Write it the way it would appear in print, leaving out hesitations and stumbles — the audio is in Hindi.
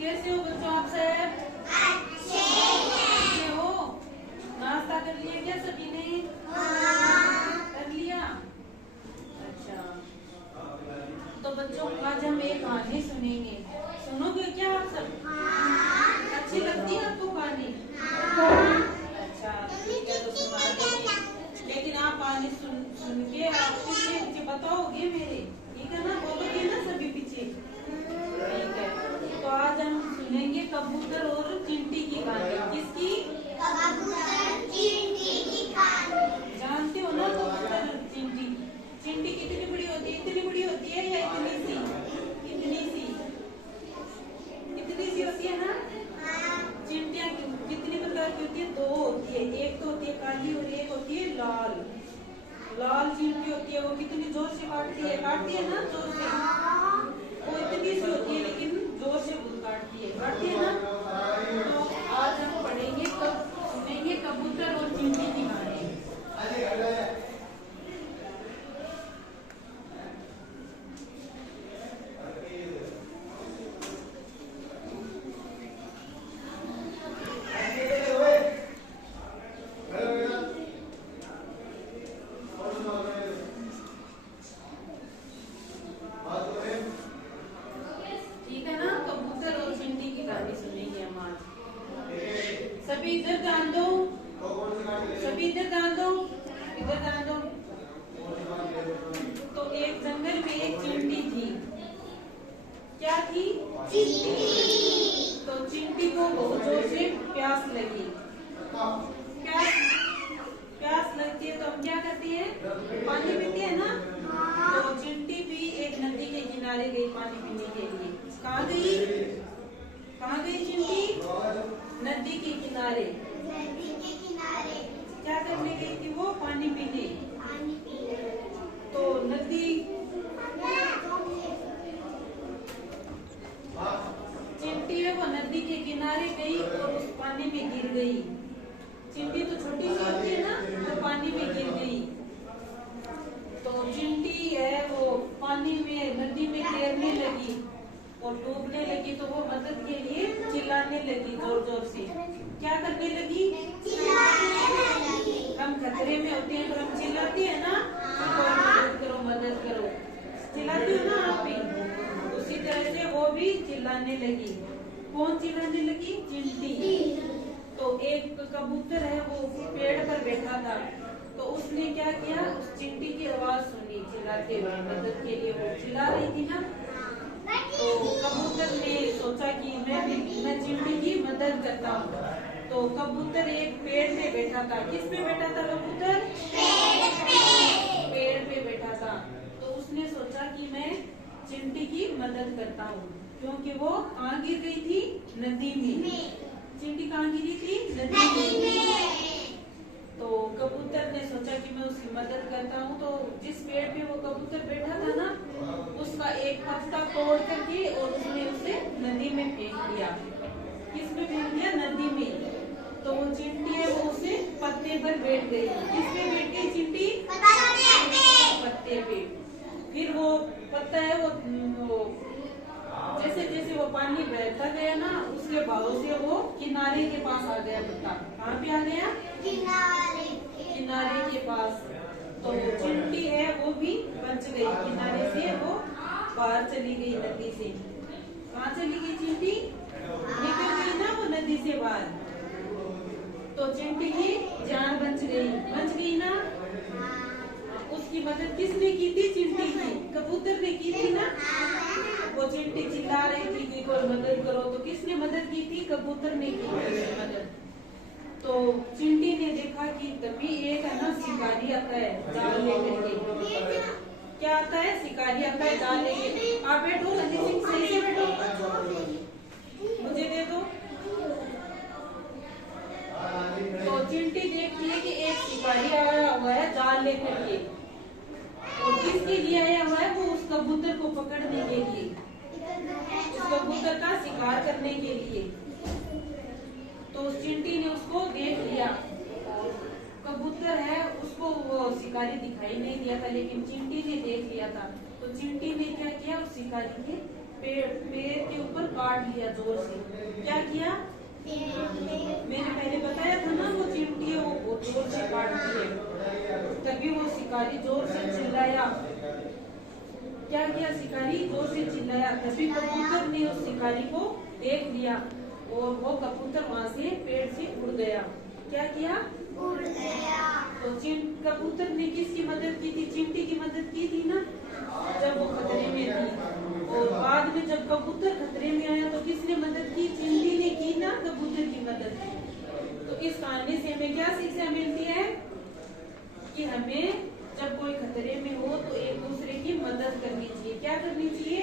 कैसे हो बच्चों आप सब? अच्छे अच्छे हो? नाश्ता कर लिया क्या सभी ने? कर लिया। अच्छा, तो बच्चों आज हम एक कहानी सुनेंगे। सुनोगे क्या आप सब? अच्छी लगती है आपको कहानी? अच्छा ठीक है, तो सुना देंगे। लेकिन आप कहानी सुन के आप पीछे बताओगे मेरे, ठीक है ना? बोलोगे ना सभी पीछे? ठीक है, तो आज हम सुनेंगे कबूतर और चिंटी की कहानी। किसकी? कबूतर चिंटी की कहानी। जानते हो ना कबूतर चिंटी? चिंटी कितनी बड़ी होती है? इतनी बड़ी होती है या इतनी सी? इतनी सी, इतनी सी होती है ना? चिंटियाँ कितनी प्रकार की होती है? दो होती है, एक तो होती है काली और एक होती है लाल। लाल चिंटी होती है, वो कितनी जोर से काटती है ना, जोर से। वो इतनी सी होती है लेकिन जोर से बहुत काटती है ना। तो आज हम पढ़ेंगे, सुनेंगे कबूतर और चिंटी की कहानी। ठीक है ना, कबूतर और चिंटी की कहानी सुनेंगे हम आज। सभी इधर ध्यान दो, सभी इधर ध्यान दो, इधर ध्यान दो। तो एक जंगल में एक चिंटी थी। क्या थी? चिंटी। तो चिंटी को बहुत जोर से प्यास लगी। प्यास प्यास लगती है तो हम क्या करते हैं? पानी पीते हैं ना। तो चिंटी भी एक नदी के किनारे गई पानी पीने के लिए। कहाँ गई? कहाँ गई चिंटी? नदी के किनारे। नदी के किनारे क्या करने गई थी वो? पानी पीने। पानी पीने। तो नदी, चिंटी है वो नदी के किनारे गई और उस पानी में गिर गई। चिंटी तो छोटी सी होती है ना, तो पानी में गिर गई। तो चिंटी है वो पानी में, नदी में तैरने लगी और डूबने लगी। तो वो मदद के लिए चिल्लाने लगी जोर जोर से। क्या करने लगी? चिल्लाने लगी। हम खतरे में होते हैं तो हम चिल्लाते हैं ना, मदद करो मदद करो, चिल्लाती हो ना आप भी? उसी तरह से वो भी चिल्लाने लगी। कौन चिल्लाने लगी? चिंटी। तो एक कबूतर है वो पेड़ पर बैठा था, तो उसने क्या किया? उस चिंटी की आवाज सुनी चिल्लाते हुए, मदद के लिए वो चिल्ला रही थी ना। तो कबूतर ने सोचा कि मैं चिंटी की मदद करता हूँ। तो कबूतर एक पेड़ पे बैठा था। किस पे बैठा था कबूतर? पेड़ पे बैठा था। तो उसने सोचा कि मैं चिंटी की मदद करता हूँ, क्योंकि वो कहाँ गिर गई थी? नदी में। चिंटी कहाँ गिरी थी? नदी में। तो कबूतर ने सोचा कि मैं उसकी मदद करता हूँ। तो जिस पेड़ पे वो कबूतर बैठा था ना, उसका एक पत्ता तोड़ करके और उसने उसे नदी में फेंक दिया। किस में फेंक दिया? नदी में। तो वो चिंटी है वो उसे पत्ते पर बैठ गई। किस पे बैठ गई चिंटी? पत्ते पे। फिर वो पत्ता है वो जैसे जैसे वो पानी बहता गया ना, उसके भाव से वो किनारे के पास आ गया पत्ता। कहाँ पे आ गया? किनारे के पास। तो चिंटी है वो भी बच गई, किनारे से वो बाहर चली गई नदी से। कहाँ चली गई चिंटी? निकल गई ना वो नदी से बाहर। तो चिंटी की जान बच गई ना। उसकी मदद किसने की थी? चिंटी की। कबूतर ने की थी ना। वो चिंटी चिल्ला रही थी कि कोई मदद करो, तो किसने मदद की थी? कबूतर ने की थी मदद। तो चिंटी ने देखा कि तभी एक है ना शिकारी आता है जाल लेकर के। क्या आता है? शिकारी आता है जाल लेके। आप बैठो रणजीत सिंह, सही से बैठो, मुझे दे दो। तो चिंटी देखती है कि एक शिकारी आया हुआ है जाल लेकर के। और किसके लिए आया हुआ है? वो उस कबूतर को पकड़ने के लिए, उस कबूतर का शिकार करने के लिए। तो उस चिंटी ने उसको देख लिया। कबूतर है उसको वो शिकारी दिखाई नहीं दिया था, लेकिन चिंटी ने देख लिया था। तो चिंटी ने क्या किया? उस शिकारी के पेड़ के ऊपर काट लिया जोर से। क्या किया? मैंने पहले बताया था ना, वो चिमटी है वो जोर से काटती है। तभी वो शिकारी जोर से चिल्लाया। क्या किया? शिकारी जोर से चिल्लाया। तभी कबूतर ने उस शिकारी को देख लिया और वो कबूतर वहाँ से पेड़ से उड़ गया। क्या किया? उड़ गया। तो कबूतर ने किसकी मदद की थी? चिमटी की मदद की थी ना, जब वो खतरे में थी। और बाद में जब कबूतर खतरे में आया तो किसने मदद की? चिमटी ने की ना, कबूतर की मदद की। तो इस कहानी से हमें क्या शिक्षा मिलती है कि हमें जब कोई खतरे में हो तो एक दूसरे की मदद करनी चाहिए। क्या करनी चाहिए?